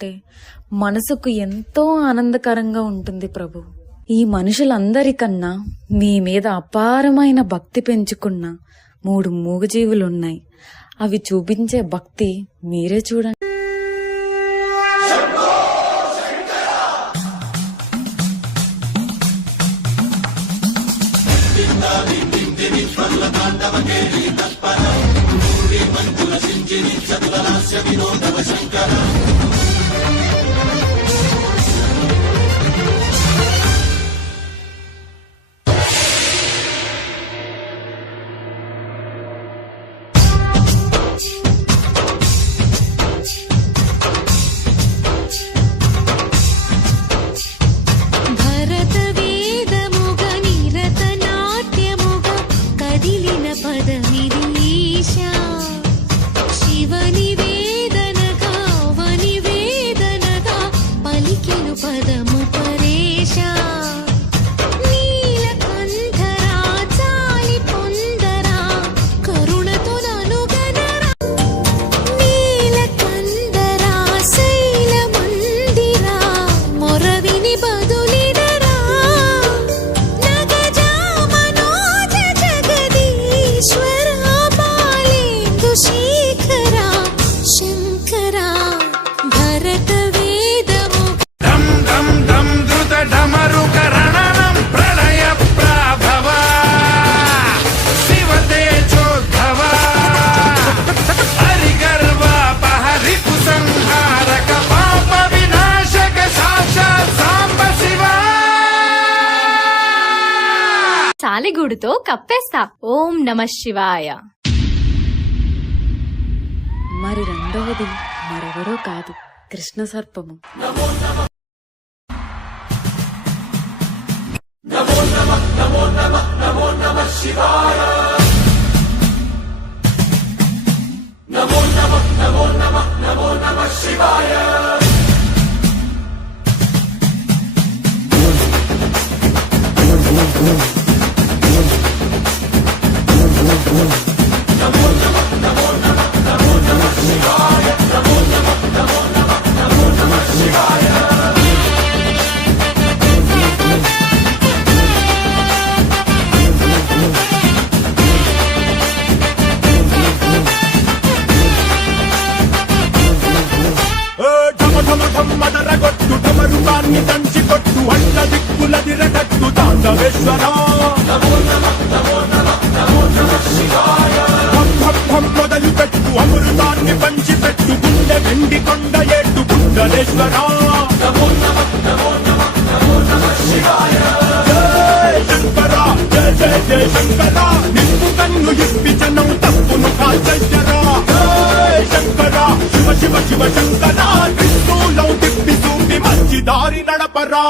ఉంటే మనసుకు ఎంతో ఆనందకరంగా ఉంటుంది ప్రభు. ఈ మనుషులందరికన్నా మీ మీద అపారమైన భక్తి పెంచుకున్న 3 మూగజీవులున్నాయి. అవి చూపించే భక్తి మీరే చూడండి. సాలెగూడుతో కప్పేస్తా. ఓం నమ శివాయ. మరి రెండవది మరెవరో కాదు, కృష్ణ సర్పము. మదరగొట్టు డమరుకాన్ని దంచి కొట్టు అన్న దిక్కులదిరగట్టు తాండవేశ్వరా మొదలు పెట్టు అమృతాన్ని పంచి పెట్టు గుండె వెండి కొండ ఏట్టు గుండలేశ్వరా శంకరా జయ జయ జయ శంకరా నిన్ను కన్ను ఇప్పి జనం తప్పును కాల్చరా శంకరా శివ శివ శివ శంకరా త్రిశూలం తిప్పి చూపి మంచి దారి నడపరా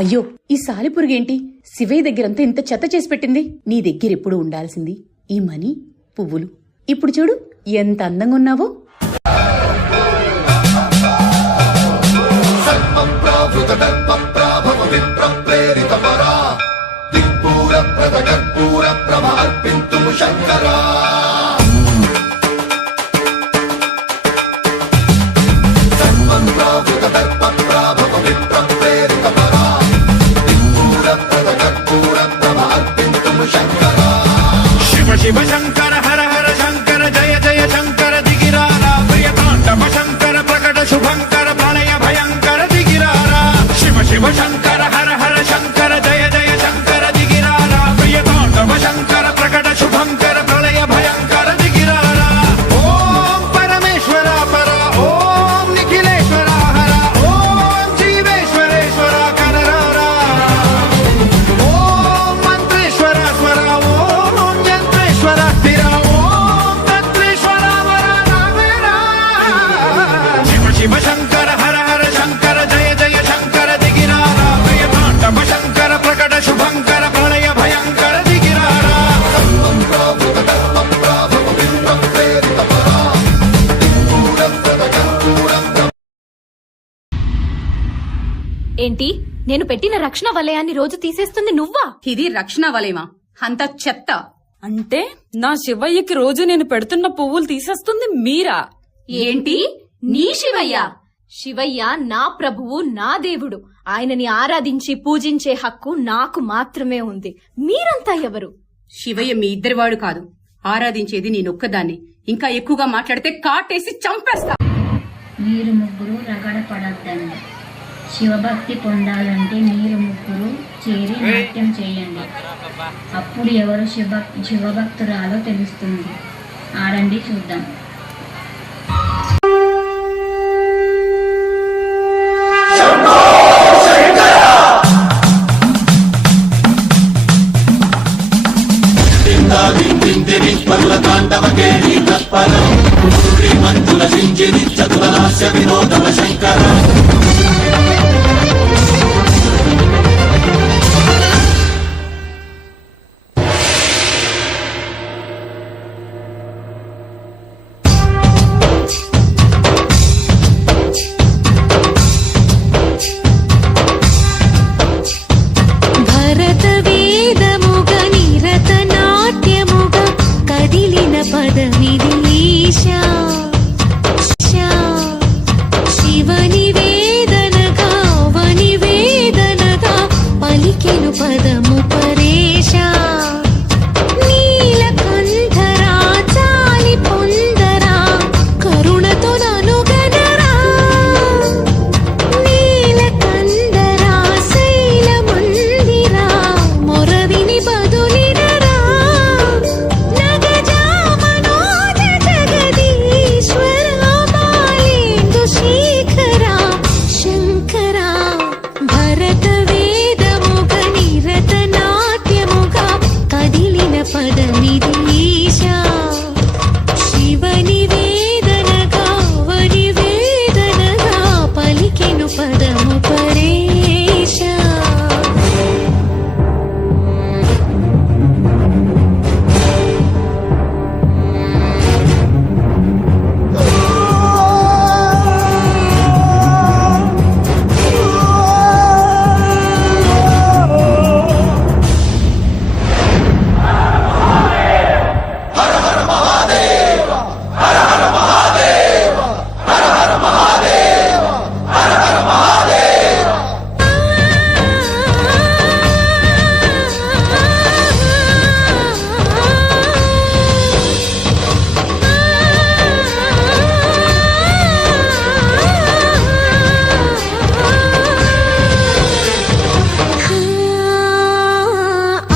అయ్యో, ఈ సాలిపురుగేంటి శివయ్య దగ్గరంతా ఇంత చెత్త చేసి పెట్టింది? నీ దగ్గరెప్పుడు ఉండాల్సింది ఈ మనీ, పువ్వులు. ఇప్పుడు చూడు ఎంత అందంగా ఉన్నావో. శంకరా శివ శంకర హర హర శంకర జయ జయ శంకర దిగిరారా ప్రియతాండవ శంకర ప్రకట శుభంకర ప్రళయ భయంకర దిగిరారా ఓం పరమేశ్వర పర ఓం నిఖిలేశ్వర హర ఓం జీవేశ్వరేశ్వర కరరారా ఓం మంత్రేశ్వర స్వర ఓం యంత్రేశ్వర స్థిర ఓం తంత్రేశ్వర వర నామేరా శివ శివ శంకర హర హర శంకర జయ జయ శంకర దిగిరారా ప్రియతాండవ శంకర ప్రకట శుభంకర ప్రళయ భయంకర దిగిరారా ఏంటి నేను పెట్టిన రక్షణ వలయాన్ని రోజు తీసేస్తుంది నువ్వా? ఇది రక్షణ వలయమా? అంత చెత్త. అంటే నా శివయ్యకి రోజు నేను పెడుతున్న పువ్వులు తీసేస్తుంది మీరా? ఏంటి నీ శివయ్య? శివయ్య నా ప్రభువు, నా దేవుడు. ఆయనని ఆరాధించి పూజించే హక్కు నాకు మాత్రమే ఉంది. మీరంతా ఎవరు? శివయ్య మీ ఇద్దరివాడు కాదు, ఆరాధించేది నేనొక్కదాన్ని. ఇంకా ఎక్కువగా మాట్లాడితే కాటేసి చంపేస్తా. మీరు ముగ్గురు రగడపడద్దండి. శివభక్తి పొందాలంటే మీరు ముగ్గురు చేరి నాట్యం చేయండి. అప్పుడు ఎవరు శివభక్తురాలో తెలుస్తుంది. ఆడండి చూద్దాం. భరత వేదముగ నిరత నాట్యముగ కదిలిన పదమిది ఈశా. శివని వేదనగా వని వేదనగా పలికెను పదము పరేశా. నీలకంఠరా చాలి పొందరా కరుణతో ననుగనరా. నీలకందరా శైల మందిరా మొరవిని బదులినరా. నగజా మనోజ జగదీశ్వర బాలేందు శేఖరా శంకరా. భరత వేదముగ నిరత నాట్యముగ కదిలిన పదమిది ఈశా. శివని వేదనగా వని వేదనగా పలికెను పదము పరేశా.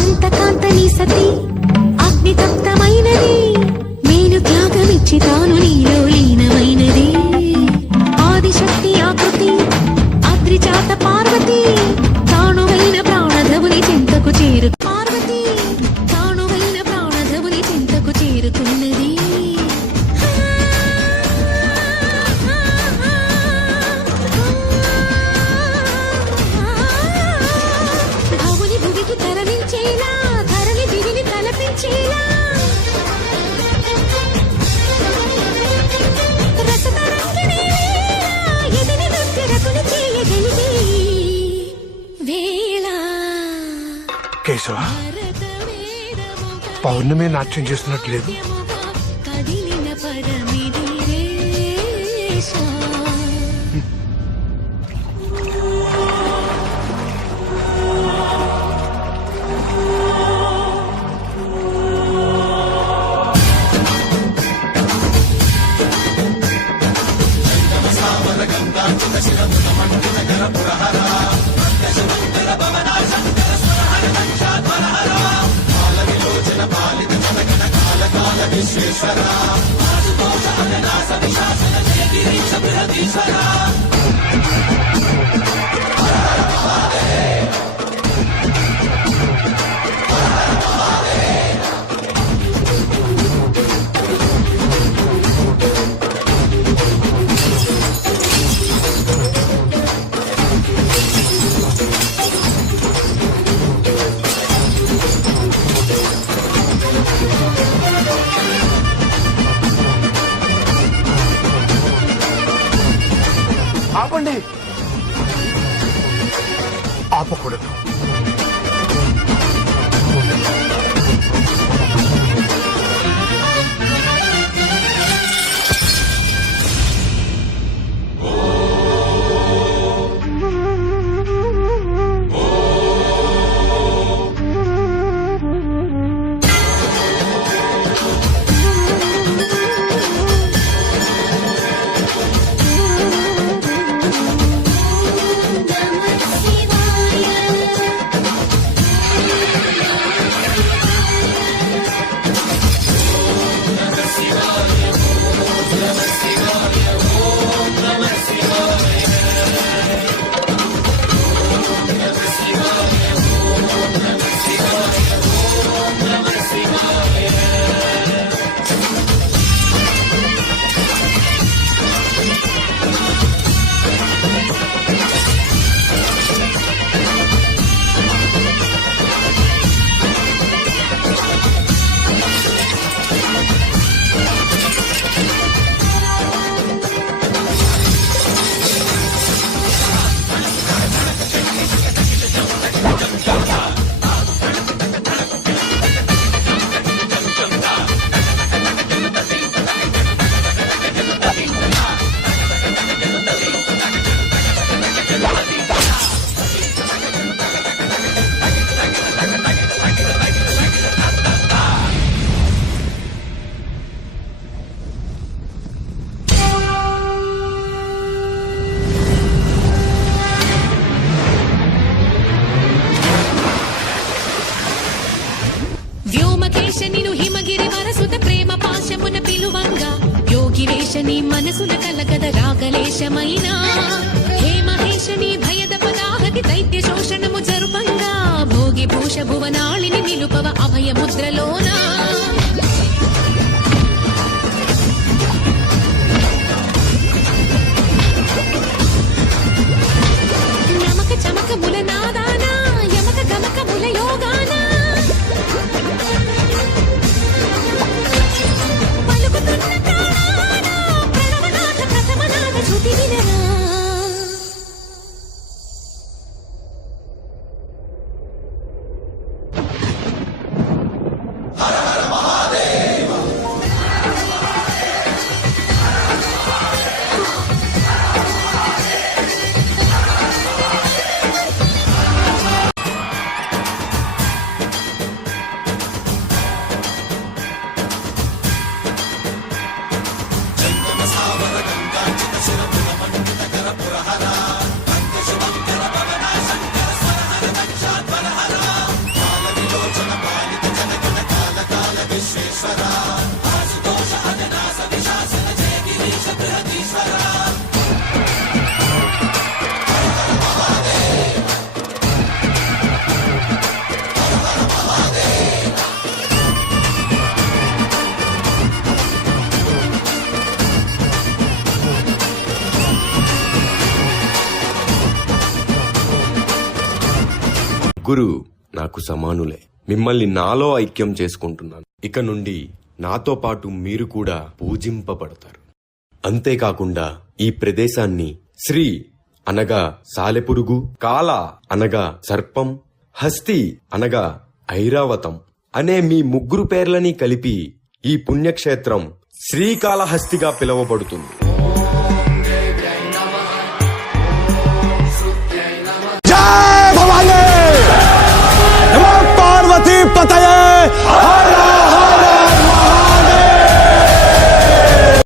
అంతకాంతని సతి అగ్నితప్తమైనది. నేను త్యాగమిచ్చి తాను నీలో లీనమైనది. ఆదిశక్తి ఆకృతి అద్రిజాత పార్వతి తానువైన ప్రాణధవుని చింతకు చేరు. పార్వతి తానువైన ప్రాణధవుని చింతకు చేరుతున్నది. భవుని భువికి తరలించేలా ధరణి దివిని తలపించేలా రసతరంగిణి లీలా ఎదిని దుర్జరకుని చేయగలిగే వేళ. కేశవ, భరత వేదముగ పౌర్ణమి నాట్యం చేస్తున్నట్టు లేదు. కదిలిన పదమిది రేషా. గంగా ఆపండి. ఆపకూడదు. వ్యోమకేశ నిను హిమగిరి వరసుత ప్రేమ పాశమున పిలువంగా యోగివేశని మనసున కలగద రాగలేశమైనా హే మహేశని భయద పదాహతి దైత్య శోషణము జరుపంగా భోగి భూష భువనాళిని నిలుపవ అభయ ముద్రలోనా నమక చమక ముల నాదానా యమక గమక ముల యోగానా పలుకుతున్న ప్రాణానా ప్రణవనాథ ప్రథమనాథ శృతి వినరా గురు నాకు సమానులే. మిమ్మల్ని నాలో ఐక్యం చేసుకుంటున్నాను. ఇక నుండి నాతో పాటు మీరు కూడా పూజింపబడతారు. అంతేకాకుండా ఈ ప్రదేశాన్ని శ్రీ అనగా సాలెపురుగు, కాల అనగా సర్పం, హస్తి అనగా ఐరావతం అనే మీ ముగ్గురు పేర్లని కలిపి ఈ పుణ్యక్షేత్రం శ్రీకాళహస్తిగా పిలువబడుతుంది.